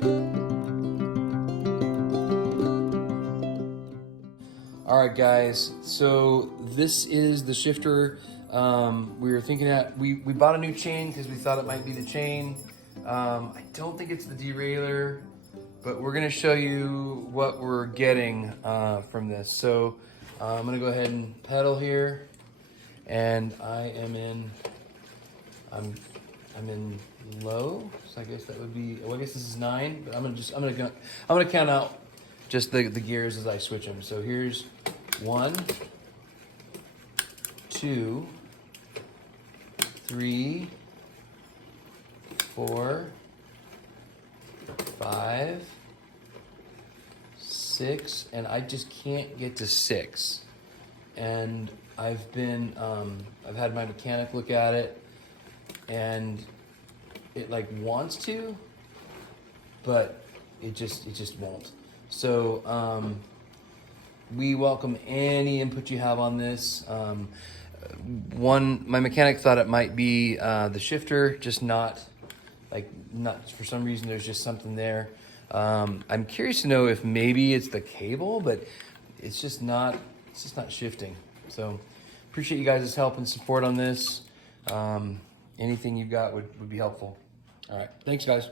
All right, guys, so this is the shifter. We were thinking that we bought a new chain because we thought it might be the chain. I don't think it's the derailleur, but we're gonna show you what we're getting from this. So I'm gonna go ahead and pedal here, and I'm in low, so I guess that would be, well, I guess this is 9, but I'm gonna count out just the gears as I switch them. So here's 1, 2, 3, 4, 5, 6, and I just can't get to 6. And I've had my mechanic look at it, and it like wants to, but it just won't. So we welcome any input you have on this. My mechanic thought it might be the shifter, just not for some reason. There's just something there. I'm curious to know if maybe it's the cable, but it's just not shifting. So appreciate you guys' help and support on this. Anything you've got would be helpful. All right, thanks, guys.